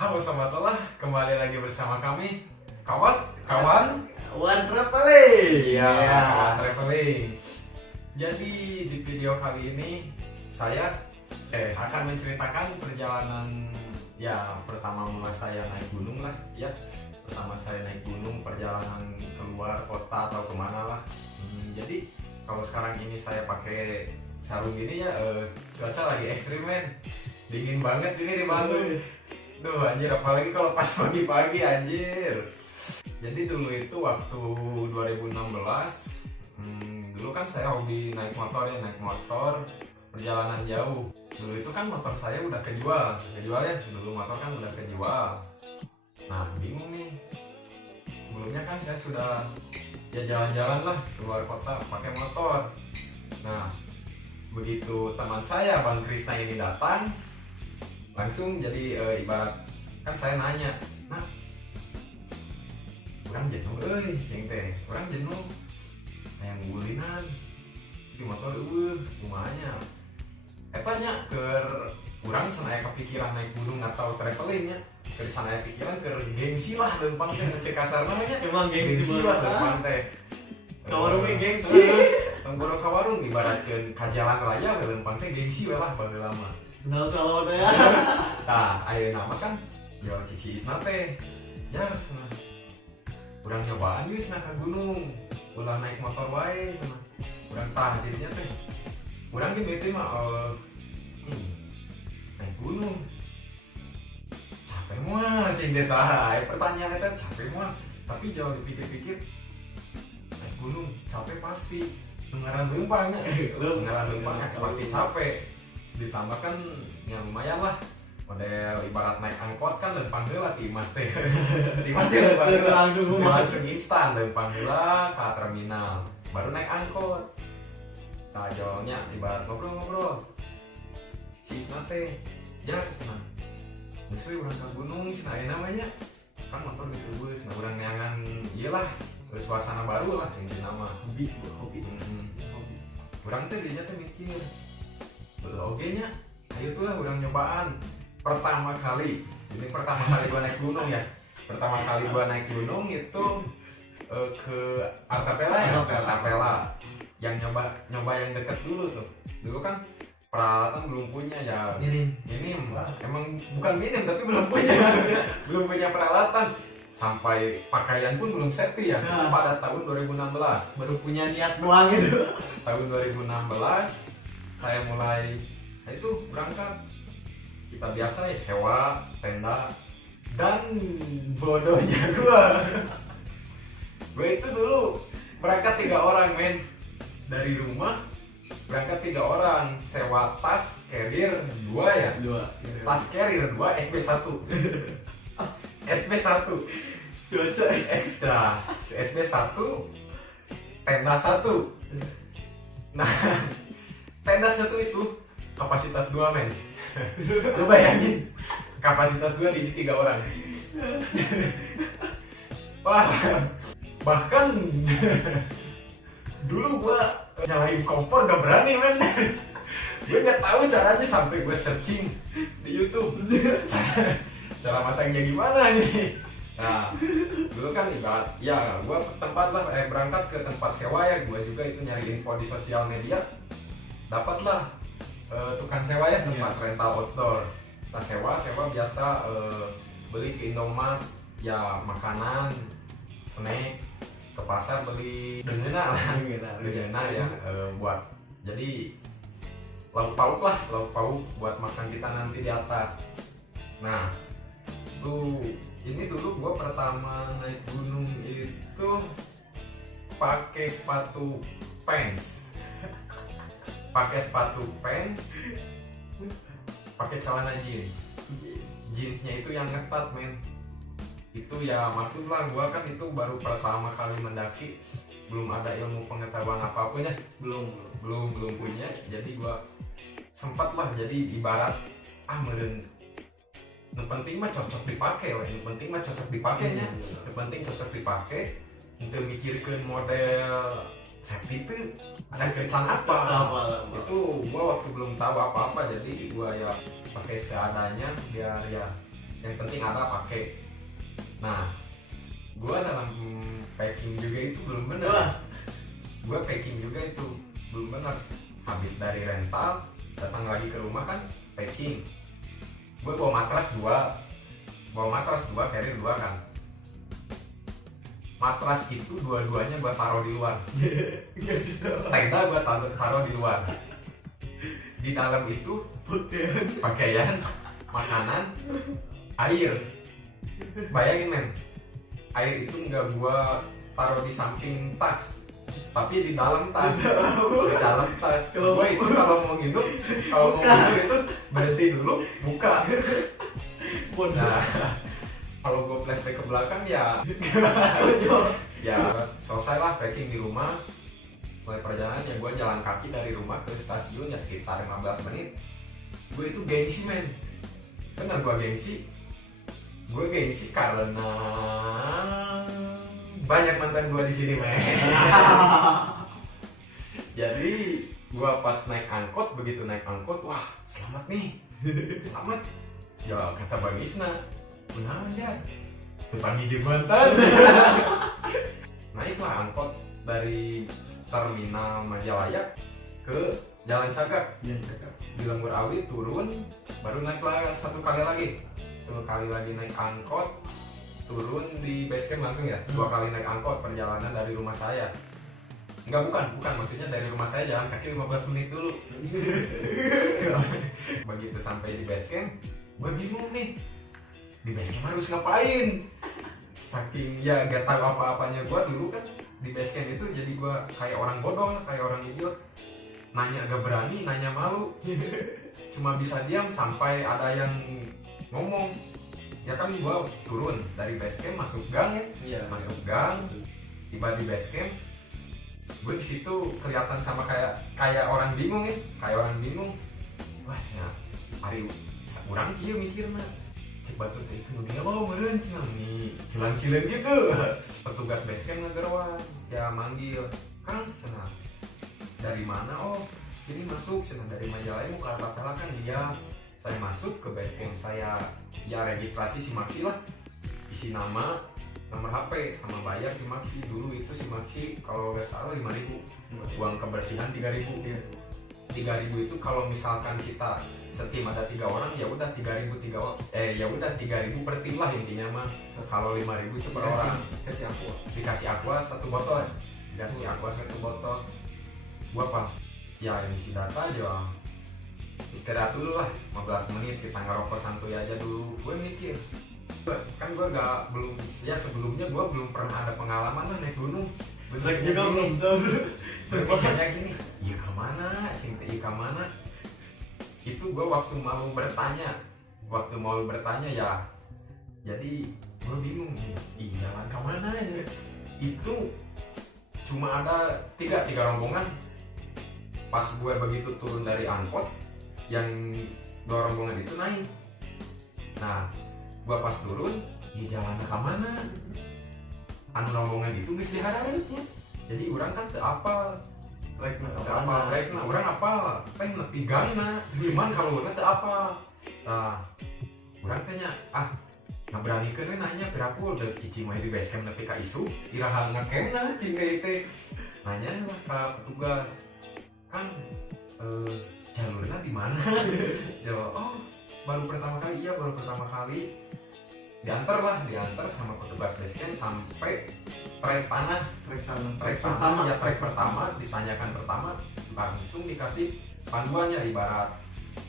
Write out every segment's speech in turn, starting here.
Halo Sobat Lelah, kembali lagi bersama kami kawan traveling. Iya, kawan traveling. Jadi di video kali ini saya akan menceritakan perjalanan pertama mulai saya naik gunung lah ya. Pertama saya naik gunung, perjalanan keluar kota atau kemana lah. Jadi kalau sekarang ini saya pakai sarung gini ya, cuaca lagi ekstrim men. Dingin banget ini di Bandung. Duh anjir, apalagi kalau pas pagi-pagi anjir. Jadi dulu itu waktu 2016, dulu kan saya hobi naik motor perjalanan jauh. Dulu itu kan motor saya udah kejual ya, dulu motor kan udah kejual. Nah bingung nih, sebelumnya kan saya sudah jalan-jalan lah keluar kota pakai motor. Nah begitu teman saya Bang Krisna ini datang, langsung jadi ibarat kan saya nanya, nah kurang jenuh ceng teh, kurang jenuh yang ngulinan di motor rumahnya tanya ke kurang cenaya kepikiran naik gunung atau travelingnya ke cenaya pikiran ke gengsi lah lempang teh ngecek kasar namanya Emang gengsi lah lempang teh kawarungnya gengsi. tenggorok kawarung ibaratkeun ka jalan raya lempang teh gengsi lah baheula lama. Senal teh ya. Nah, ayeuna mah kan jual ciksi isna teh. Jas nah. Urang nyobaan geus na ka gunung. Ulah naik motor wae cenah. Urang tah jadinya teh. Urang ge bete mah naik gunung. Capek mah cing teh tah. Pertanyaan eta capek mah. Tapi jauh dipikir-pikir naik gunung capek pasti. Ngaran leumpangnya. Ngaran leumpangnya pasti capek. Ditambahkan yang lumayan lah model ibarat naik angkot kan lempang heula timah teh langsung instan lempang heula ke terminal baru naik angkot. Nah jauhnya ibarat ngobrol sisna teh jar cenah geus we urang ka gunung cenah aya namanya kan motor geus eueus nah urang neangan ieu lah suasana baru lah ini nama hobi urang teh dinya teh mikir oke nya, ayo tuh lah orang nyobaan pertama kali gua naik gunung ya. Pertama kali gua naik gunung itu ke Artapela ya, Artapela. Yang nyoba yang deket dulu tuh. Dulu kan peralatan belum punya ya. Minim. Emang bukan minim tapi belum punya peralatan. Sampai pakaian pun belum safety ya. Itu pada tahun 2016. Baru punya niat doang gitu. Tahun 2016 saya mulai itu berangkat. Kita biasa ya sewa tenda. Dan bodohnya gue itu dulu berangkat 3 orang men. Dari rumah berangkat 3 orang, sewa tas carrier 2 ya. 2. Tas carrier 2 SB1. SB1. Cuaca SB1 tenda 1. Nah tenda 1 itu kapasitas 2 men. Lu bayangin kapasitas 2 diisi 3 orang. Wah, bahkan dulu gua nyalain kompor gak berani men. Gue gak tahu caranya sampai gue searching di YouTube cara masangnya gimana nih. Nah, dulu kan ibarat ya gua berangkat ke tempat sewa ya, gua juga itu nyari info di sosial media. Dapatlah tukang sewa ya, tempat rental outdoor. Kita sewa biasa beli ke Indomaret ya makanan, snack, ke pasar beli dengena ya buat jadi lauk pauk buat makan kita nanti di atas. Nah, ini dulu gua pertama naik gunung itu pakai sepatu pants, pakai celana jeansnya itu yang ngetat men. Itu ya maklum lah, gua kan itu baru pertama kali mendaki, belum ada ilmu pengetahuan apapun ya, belum punya. Jadi gua sempat lah jadi ibarat meureun yang penting mah cocok dipakai nya. Yang penting cocok dipakai, untuk mikirkeun model safety itu ada kerjaan apa. Itu gua waktu belum tahu apa-apa, jadi gua ya pakai seadanya biar ya yang penting ada pakai. Nah gua dalam packing juga itu belum benar. Wah. Gua packing juga itu belum benar. Habis dari rental datang lagi ke rumah kan packing. Gue bawa matras dua, carrier dua kan. Matras itu dua-duanya gue taruh di luar. Tenda gue taruh di luar. Di dalam itu pakaian, makanan, air. Bayangin men, air itu nggak gue taruh di samping tas, tapi di dalam tas. Di dalam tas. Gue itu kalau mau minum itu berhenti dulu, buka. Nah, kalau gue flashback ke belakang ya selesai lah packing di rumah. Mulai perjalanan ya gue jalan kaki dari rumah ke stasiun ya sekitar 15 menit. Gue itu gengsi men, bener gue gengsi karena banyak mantan gue di sini men. Jadi gue pas naik angkot, begitu naik angkot, wah selamat nih, selamat. Ya kata Bang Isna, kenapa aja? Depan hiji mantan. Naiklah angkot dari terminal Majalaya ke Jalan Cagak. Di Lembur Awi turun, baru naiklah satu kali lagi naik angkot, turun di base camp langsung ya. 2 kali naik angkot perjalanan dari rumah saya. Bukan maksudnya dari rumah saya jalan kaki 15 menit dulu. Begitu sampai di base camp, gue bingung nih, di base camp harus ngapain? Saking ya gak tahu apa-apanya gue dulu kan di base camp itu, jadi gue kayak orang bodoh, kayak orang idiot. Nanya gak berani, nanya malu. Cuma bisa diam sampai ada yang ngomong. Ya kan gue turun dari base camp masuk gang ya. Iya, masuk gang, tiba di base camp. Gue di situ kelihatan sama kayak orang bingung ya, Wah, hari kurang kieu mikirna. Cek batur teh itu nu lo meureun cenah nih, cilan-cilan gitu. Petugas base camp ngagerwan, ya manggil, "Kang, cenah. Dari mana? Oh, sini masuk cenah, dari Majalaya mau ke Artapela kan?" Iya. Saya masuk ke base camp saya, ya registrasi si Maxi lah. Isi nama, nomor HP sama bayar si Maxi. Dulu itu si Maxi kalau nggak salah 5.000, uang kebersihan 3.000. 3.000 itu kalau misalkan kita setim ada 3 orang ya udah 3.000 per tim lah intinya mah. Kalau 5.000 itu per orang. Dikasih aqua 1 botol. Gua pas ya isi data aja istirahat dulu lah 15 menit, kita ngerokok santuy aja dulu. Gue mikir kan sebelumnya gue belum pernah ada pengalaman lah naik gunung. Naik juga belum tahu. Sebenarnya gini, iya kemana? Itu gue waktu mau bertanya ya, jadi gue bingung nih, jalan kemana ya? Itu cuma ada tiga rombongan. Pas gue begitu turun dari angkot, yang 2 rombongan itu naik. Nah, gue pas turun, jalan kemana? Anu rombongan itu geus dihadareut ya. Jadi urang kan teu apal. Urang apal teh nepi gangna. Cuman kalau urang teu apal. Nah, urang tanya, ngaberanikeun we nanya piraku udah cici mah di base camp nepi ka isu, iraha ngakemna cing teh. Nanya lah ka petugas. Kan jalurnya di mana? Jawab, baru pertama kali. Diantar sama petugas base camp sampai trek pertama, ditanyakan pertama, langsung dikasih panduannya, ibarat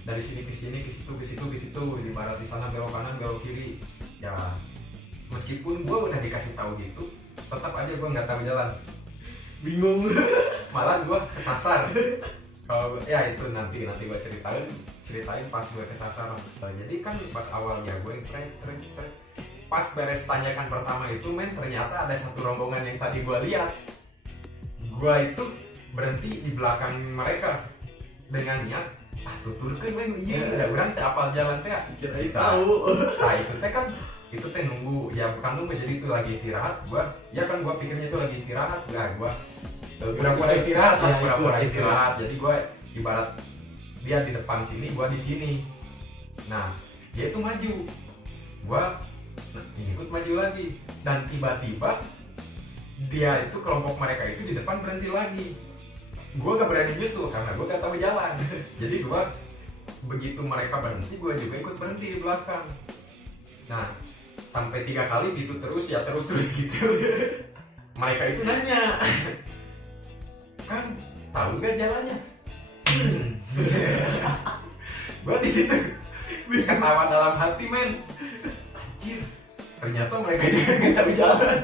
dari sini ke sini, ke situ, ibarat di sana belok kanan, belok kiri. Ya meskipun gue udah dikasih tahu gitu, tetap aja gue nggak tahu jalan, bingung. malah gue kesasar. Kalau ya itu nanti gue ceritain pas gue kesasar. Jadi kan pas awalnya gue trek, pas beres tanyakan pertama itu ternyata ada satu rombongan yang tadi gue lihat. Gue itu berhenti di belakang mereka dengan niat tuturkeun udah urang teh apal jalan teh. Kirain tahu. Nah itu teh nunggu, ya bukan nunggu, jadi itu lagi istirahat. Gue pikirnya itu lagi istirahat. Gue pura-pura istirahat. Jadi gue ibarat dia di depan sini, gue di sini. Nah dia itu maju gua ikut maju lagi, dan tiba-tiba dia itu, kelompok mereka itu di depan berhenti lagi. Gua gak berani nyusul karena gua gak tahu jalan. Jadi gua begitu mereka berhenti, gua juga ikut berhenti di belakang. Nah, sampai 3 kali gitu terus ya, terus gitu. Mereka itu nanya, kan tahu gak jalannya? Gua di situ ketawa dalam hati, men. Anjir, ternyata mereka juga nggak tahu jalan.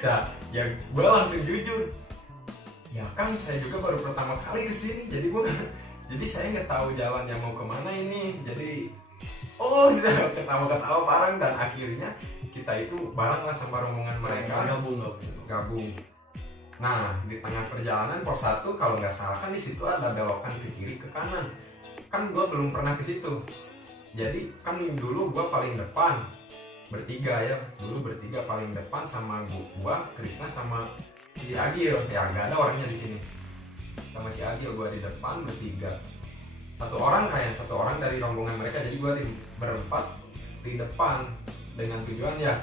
Nah, ya gue langsung jujur, ya kan saya juga baru pertama kali kesini, jadi saya nggak tahu jalan yang mau kemana ini. Jadi sudah ketawa-ketawa bareng, dan akhirnya kita itu bareng lah sama rombongan mereka, gabung. Nah, di tengah perjalanan pos 1 kalau nggak salah kan di situ ada belokan ke kiri ke kanan. Kan gue belum pernah ke situ. Jadi kan dulu gue paling depan, bertiga ya. Dulu bertiga paling depan sama gue, Krisna sama si Agil. Ya nggak ada orangnya di sini. Sama si Agil gue di depan bertiga. Satu orang dari rombongan mereka. Jadi gue berempat di depan dengan tujuan ya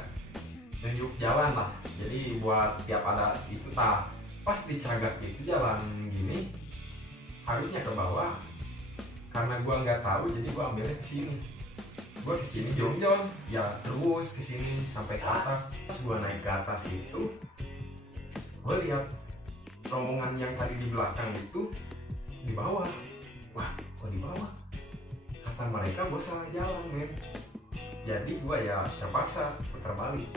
nunjuk jalan lah. Jadi buat tiap ada itu pas dicagak itu jalan gini harusnya ke bawah, karena gua nggak tahu jadi gua ambilnya ke sini. Gua ke sini jonjon ya, terus ke sini sampai ke atas. Pas gua naik ke atas itu gua lihat rombongan yang tadi di belakang itu di bawah. Wah, kok di bawah? Kata mereka gua salah jalan, men. Jadi gua ya terpaksa putar balik.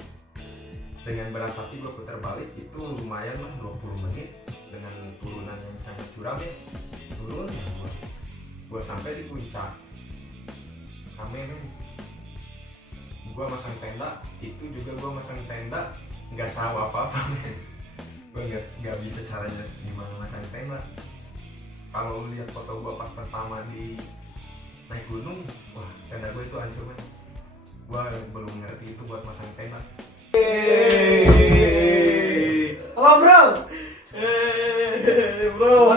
Dengan berat hati gue putar balik, itu lumayan lah 20 menit dengan turunan yang sangat curam ya. Turun ya gue sampai di puncak. Rame, men. Gue masang tenda, itu juga gue masang tenda nggak tahu apa-apa, men. Gue nggak bisa caranya gimana masang tenda. Kalau lihat foto gue pas pertama di naik gunung, wah tenda gue itu hancur, men. Gue belum ngerti itu buat masang tenda. Halo bro. Bro.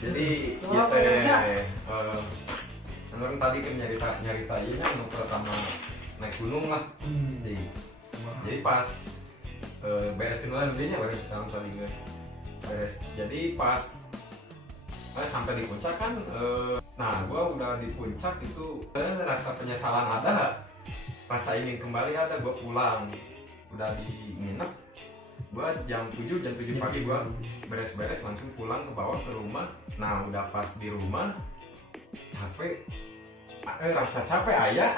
Jadi menurut tadi kan nyaritainnya untuk pertama naik gunung lah. Jadi pas beres dulu nantinya bareng salam tadi guys. Beres. Jadi pas sampai di puncak kan, nah gua udah di puncak itu rasa penyesalan ada. Rasa ingin kembali ada, gue pulang udah di nginep, gue jam 7 pagi gue beres-beres langsung pulang ke bawah ke rumah. Nah udah pas di rumah capek, rasa capek ayah,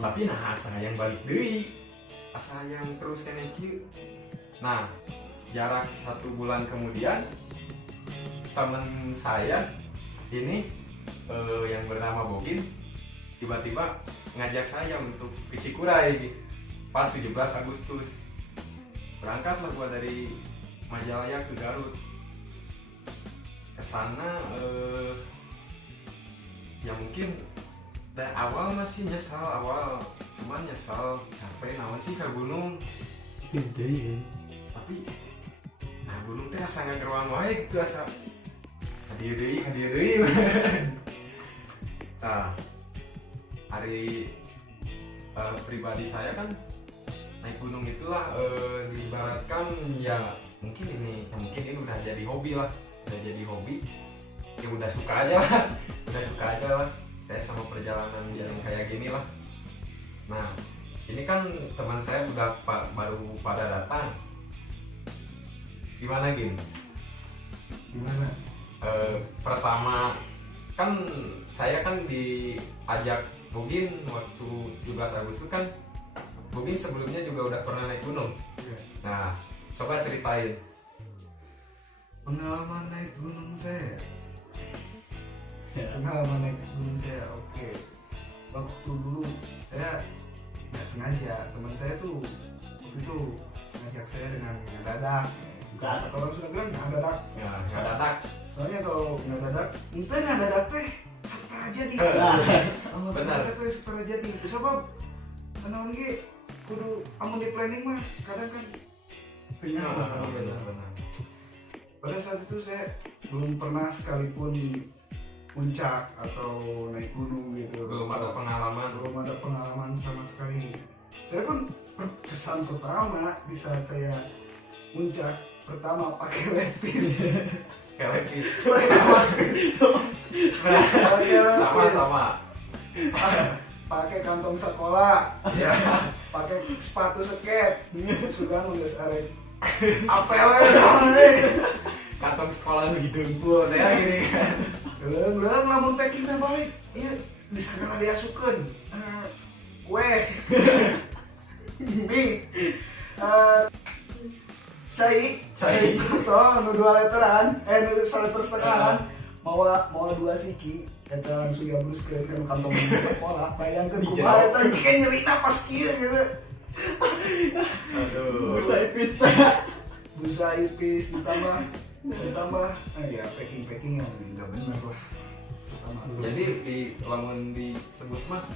tapi nah sayang balik deui, sayang terus kena kieu. Nah jarak 1 bulan kemudian teman saya ini yang bernama Bogin tiba-tiba ngajak saya untuk ke Cikuray pas 17 Agustus. Berangkatlah gua dari Majalaya ke Garut. Kesana ya mungkin dari awal masih nyesal, cuman nyesal capek naon sih ke gunung. Tapi nah gunung teh asa ngageruang wae gitu, asa hadieu deui. Nah hari pribadi saya kan naik gunung itulah diibaratkan ya mungkin ini udah jadi hobi lah, ya udah suka aja lah saya sama perjalanan yang kayak gini lah. Nah ini kan teman saya udah baru pada datang, gimana Gin? Pertama kan saya kan diajak Bogin waktu 17 Agustus kan. Bogin sebelumnya juga udah pernah naik gunung. Nah, coba ceritain pengalaman naik gunung saya. Oke. Waktu dulu saya nggak sengaja, teman saya tuh waktu itu ngajak saya dengan ngedadak. Atau orang sudah bilang ngedadak. Ya, ngedadak. Soalnya kalau ngedadak, entah ngedadak teh sekitar aja di. Benar. Sekitar aja di. Sebab kenaon ge kudu amun di planning mah kadang kan benar. Pada saat itu saya belum pernah sekalipun puncak atau naik gunung gitu. Belum ada pengalaman. Sama sekali. Saya pun kesan pertama di saat saya puncak pertama pakai lepis. Kelekis. Pakai lepis. Sama. Pakai kantong sekolah, Ya. pakai sepatu skate, sudah nulis arek apel Kantong sekolah lu dengkul saya gini kan. Belum lamun packingnya balik, iya bisa kena diasukeun. Weh, Bing, cai, toh nu 2 letteran, nu 1 letter setengahan, mau 2 siki. Eta langsung diabruskeun ke kantong sekolah. Bayangkeun kumaha eta jika nyeri napas kieu gitu. Aduh. Busa ipis ditambah ya packing yang enggak benar lah. Jadi lamun disebut mah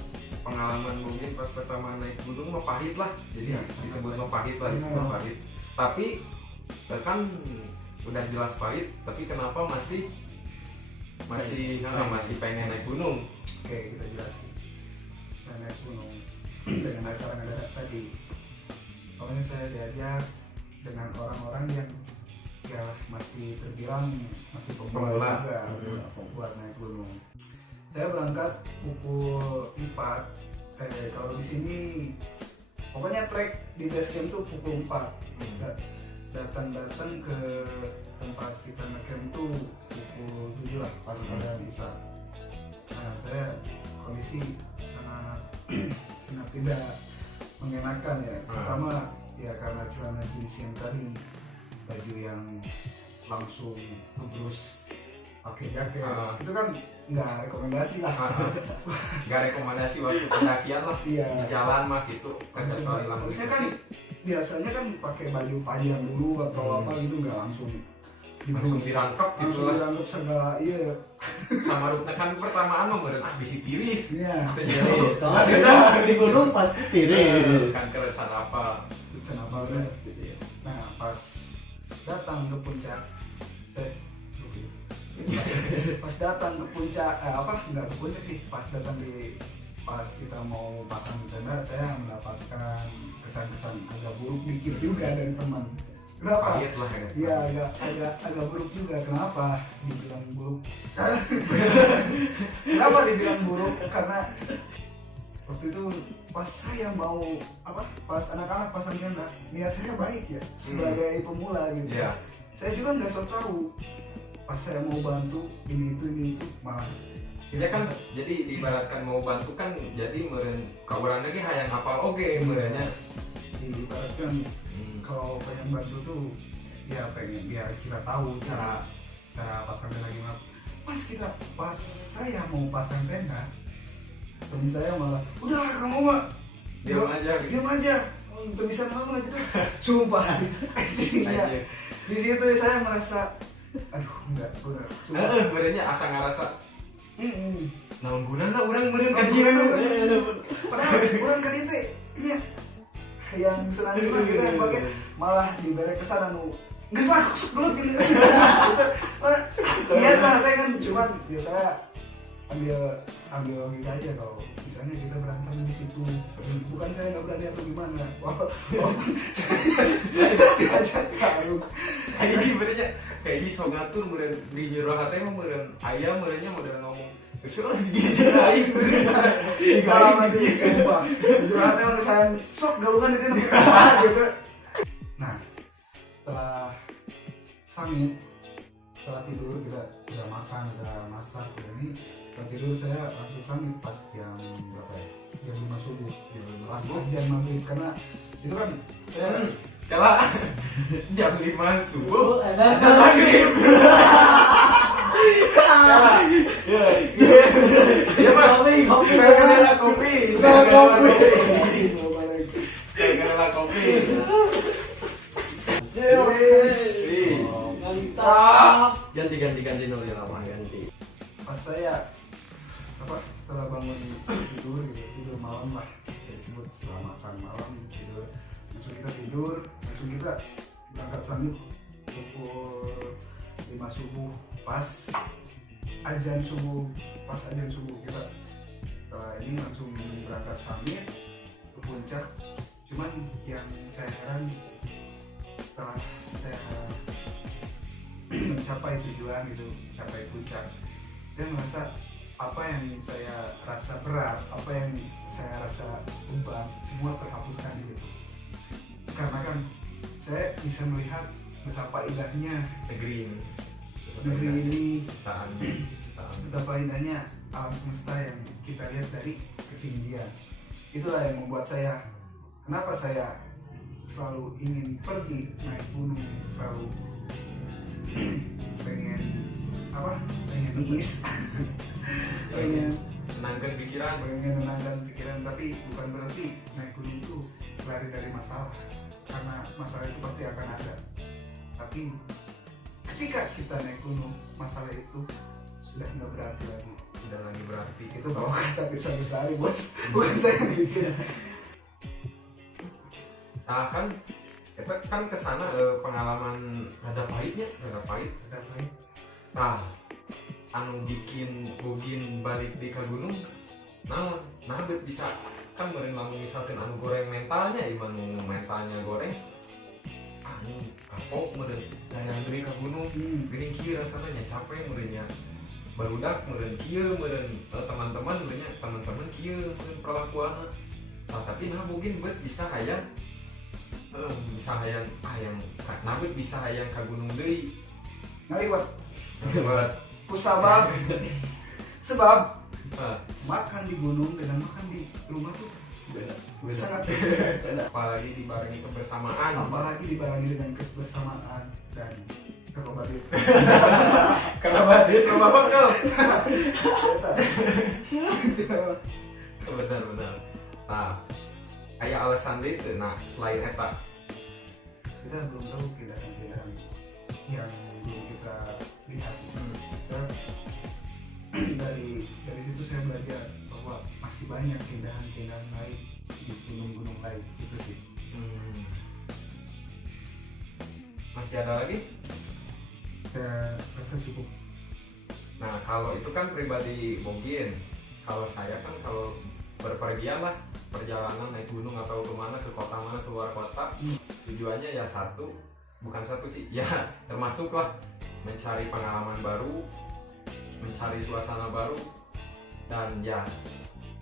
pengalaman mungkin pas pertama naik gunung mah pahit lah. Jadi Ya, disebut mah pahit lah, disebut pahit. Tapi kan udah jelas pahit, tapi kenapa masih pengen naik gunung? Oke, kita jelasin. Saya naik gunung dengan acara ngedadak tadi. Pokoknya saya diajak dengan orang-orang yang ya masih terbilang masih pemula juga, buat naik gunung. Saya berangkat pukul 4. Kalau di sini pokoknya trek di base camp tuh pukul 4. Datang ke tempat kita ngecamp tuh pukul 7 lah, pas ada Isa. Nah, saya kondisi sangat tidak mengenakan ya. Pertama ya karena celana jeans yang tadi, baju yang langsung kebrus pakai jaket, itu kan nggak rekomendasi lah. Nggak rekomendasi waktu pendakian lah. Iya. Di jalan mah gitu. Kecuali langsung. Harusnya kan biasanya kan pakai baju panjang dulu atau apa gitu, nggak langsung dirangkap gitu lah. Dirangkap segala, iya. Sama Rukna kan pertamaan mah meureun bisi tiris. Iya. soalnya di gunung pasti tiris. Kan kerecan apa? Kenapa kan? Nah, pas datang ke puncak, pas datang ke puncak, nggak ke puncak sih, pas kita mau pasang tenda, saya mendapatkan kesan-kesan agak buruk dikit juga dari teman. Kenapa? Pahit lah ya. Iya, agak buruk juga. Kenapa dibilang buruk? Kenapa dibilang buruk? Karena waktu itu pas saya mau pas anak-anak pasang tenda, niat saya baik ya sebagai pemula gitu. Iya. Saya juga nggak so tahu. Pas saya mau bantu ini itu malah Kita kan jadi diibaratkan mau bantu kan, jadi meureun kaurang lagi hayang hafal oge meureunnya. Diibaratkan kalau pengen bantu tuh ya pengen biar kita tahu cara pasang tenda gimana. Pas saya mau pasang tenda, temen saya malah udahlah kamu mah Diam aja. Untuk bisa ngomong aja deh. Sumpah. Di situ saya merasa aduh enggak udah. Meureunnya asa ngarasa Heeh. naon gunana urang meureun ka dieu. Padahal urang kan itu ya yang senang-senang gitu yang pakai malah diberi kesana geus lah belum gini. Iya lah, saya kan cuman ya saya ambil logika aja kalau misalnya kita berantem di situ, bukan saya nggak berani atau gimana. Diajak karung Kayak gimana kayak di sok ngatur meureun di jero hate mah meureun aya meureunnya model ngomong geus lah digigit aing meureun. kalau mati coba curhatnya mau saya sok galungan di dia gitu. Nah, setelah summit, setelah tidur kita udah makan, udah masak, udah ini, setelah tidur saya langsung summit pas jam berapa ya? Jam 5 subuh. Pas jam maghrib, karena itu kan saya Kala jam 5 subuh Ada maghrib. Iya mah kopi. Gara-gara kopi. Gara-gara kopi. Yes. Mantap. Ganti nol ya lama ganti. pas saya setelah bangun tidur malam lah, saya sebut setelah makan malam tidur, langsung kita berangkat summit pukul 5 subuh pas azan subuh, pas azan subuh kita setelah ini langsung berangkat sambil ke puncak. Cuman yang saya heran setelah saya mencapai tujuan gitu, mencapai puncak, saya merasa apa yang saya rasa berat, apa yang saya rasa beban, semua terhapuskan di situ. Karena kan saya bisa melihat betapa indahnya negeri ini, ciptaan. betapa indahnya alam semesta yang kita lihat dari ketinggian. Itulah yang membuat saya, kenapa saya selalu ingin pergi naik gunung, selalu pengen niis, pengen menangkan pikiran. menenangkan pikiran. Tapi bukan berarti naik gunung itu lari dari masalah, karena masalah itu pasti akan ada. Tapi ketika kita naik gunung, masalah itu sudah nggak berarti lagi. Tidak lagi berarti. Itu kalau kata Pirsa Besari, bos, bukan saya yang bikin. Nah kan kita kan kesana pengalaman ada pahit. Nah anu bikin balik di ke gunung, nah bet bisa kan meureun lamun misalkan anu goreng mentalnya anu mentalnya goreng anu kapok meureun daya deui ka gunung geuning kieu rasana nya capek meureun nya barudak meureun kieu meureun teman-teman meureun nya teman-teman kieu meureun perlakuanna. Nah tapi nah mungkin bet bisa hayang bisa hayang ka gunung deui Ngaliwat buat kusabab sebab nah, makan di gunung dengan makan di rumah tuh Beda. sangat apalagi dibarengi kebersamaan. apalagi dibarengi dengan kebersamaan dan kerobadir. Kerobadir rumah bekal. Benar. Nah, aya alasan deui teu nah selain eta. Kita belum tahu keindahan-keindahan yang belum kita lihat. Dari situ saya belajar bahwa masih banyak keindahan-keindahan lain di gunung-gunung lain. Itu sih. Masih ada lagi? Saya rasa cukup. Nah kalau itu kan pribadi mungkin. Kalau saya kan kalau berpergian lah, perjalanan naik gunung atau kemana, ke kota mana, keluar kota, tujuannya ya bukan satu sih, ya termasuk lah mencari pengalaman baru, mencari suasana baru, dan ya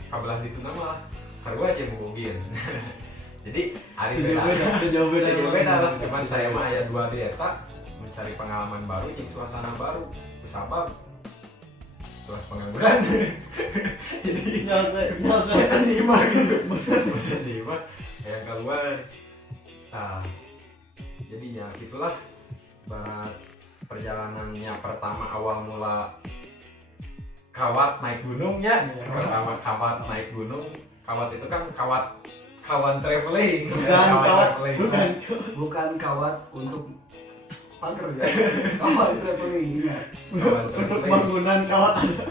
kabelah itu nama lah seru aja mungkin. Jadi hari Jauh beda lah, cuman saya mah aya dua dieta, mencari pengalaman baru, jeung suasana baru, usapa kelas pengangguran. Jadi bosan di imah gitu, bosan di imah yang keluar. Nah jadi ya gitulah barat perjalanannya pertama awal mula kawat naik gunungnya. Pertama kawat naik gunung, kawat itu kan kawan traveling, Bukan kawat untuk pagar ya. Kawat traveling ingat. Untuk bangunan kawat ada.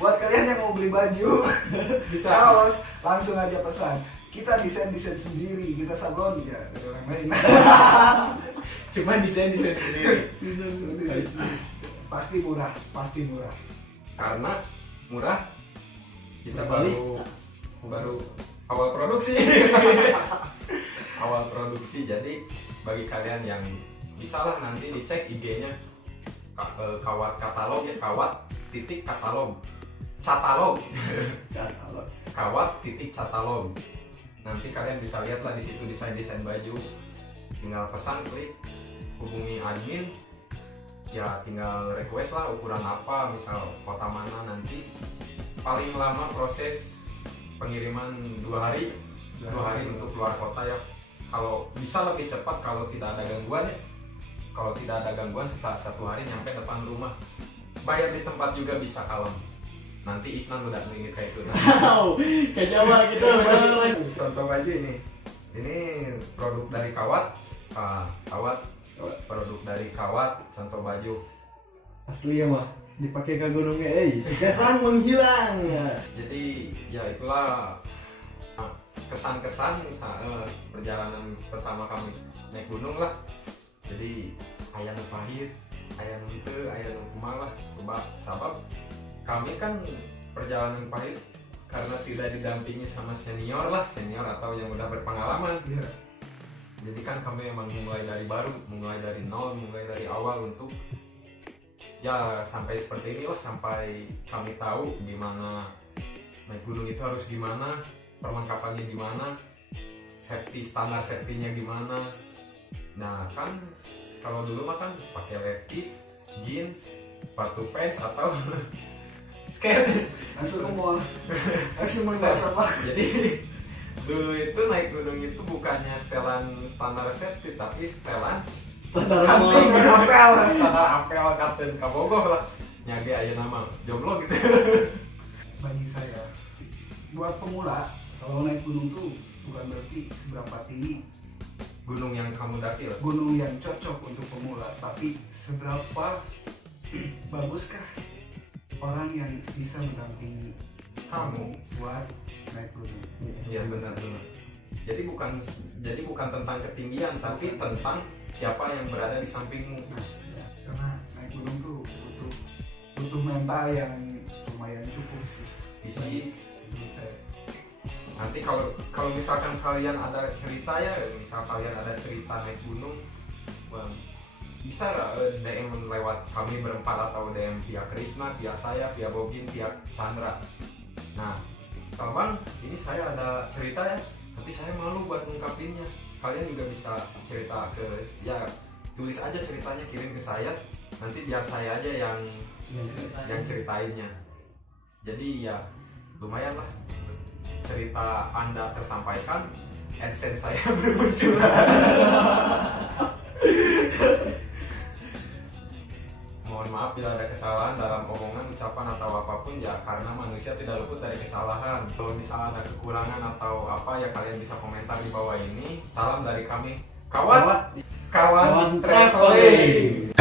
Buat kalian yang mau beli baju Bisa. kaos, langsung aja pesan. Kita desain sendiri, kita sablon ya dari orang lain. Cuman desain sendiri. Pasti murah. Karena murah, kita Kembali. baru awal produksi. Jadi bagi kalian yang bisa lah nanti dicek IG-nya kawat katalog ya, kawat.katalog. Nanti kalian bisa lihat lah di situ desain baju. Tinggal pesan, klik, hubungi admin. Ya tinggal request lah ukuran apa, misal kota mana nanti. Paling lama proses pengiriman 2 hari untuk keluar kota ya. Kalau bisa lebih cepat kalau tidak ada gangguan ya. Kalau tidak ada gangguan setelah 1 hari nyampe depan rumah. Bayar di tempat juga bisa kalem. Nanti Isnan udah ngingit kayak itu. Wow, kayak Jawa gitu. Contoh baju ini produk dari kawat. Produk dari kawat, contoh baju. Asli ya mah, dipakai ke gunungnya, si kesan menghilang. Jadi ya itulah kesan-kesan perjalanan pertama kami naik gunung lah. Jadi ayam pahit, aya nu teu aya nu kumaha lah sebab kami kan perjalanan pahit karena tidak didampingi sama senior atau yang udah berpengalaman. Iya. Jadi kan kami emang mulai dari baru, mulai dari nol, mulai dari awal untuk ya sampai seperti inilah, sampai kami tahu gimana naik gunung itu harus gimana, perlengkapannya gimana, standar safety-nya gimana. Nah kan kalau dulu mah kan pakai levis, jeans, sepatu pants atau skate. Langsung ke mall. Langsung apa? Jadi dulu itu naik gunung itu bukannya setelan standar safety tapi setelan Standar kanting mall. apel, standar apel kapten kabogoh lah. Nyage aya nama jomblo gitu. Bagi saya, buat pemula, kalau naik gunung tuh bukan berarti seberapa tinggi Gunung yang kamu daki lah. gunung yang cocok untuk pemula, tapi seberapa baguskah orang yang bisa mendampingi kamu buat naik gunung. Iya benar. Jadi bukan tentang ketinggian tapi tentang siapa yang berada di sampingmu. Nah, ya, karena naik gunung tuh butuh mental yang lumayan cukup sih. Isi Menurut saya. nanti kalau misalkan kalian ada cerita ya, misal kalian ada cerita naik gunung, Bang, bisa DM lewat kami berempat atau DM via Krisna, via saya, via Bogin, via Chandra. Nah, misal Bang, ini saya ada cerita ya, tapi saya malu buat ngungkapinnya. Kalian juga bisa cerita ke ya, tulis aja ceritanya, kirim ke saya. Nanti biar saya aja yang ceritainnya. Jadi ya lumayan lah, cerita Anda tersampaikan, AdSense saya bermunculan. Mohon maaf bila ada kesalahan dalam omongan, ucapan atau apapun ya, karena manusia tidak luput dari kesalahan. Kalau misalnya ada kekurangan atau apa ya, kalian bisa komentar di bawah ini. Salam dari kami, kawan traveling.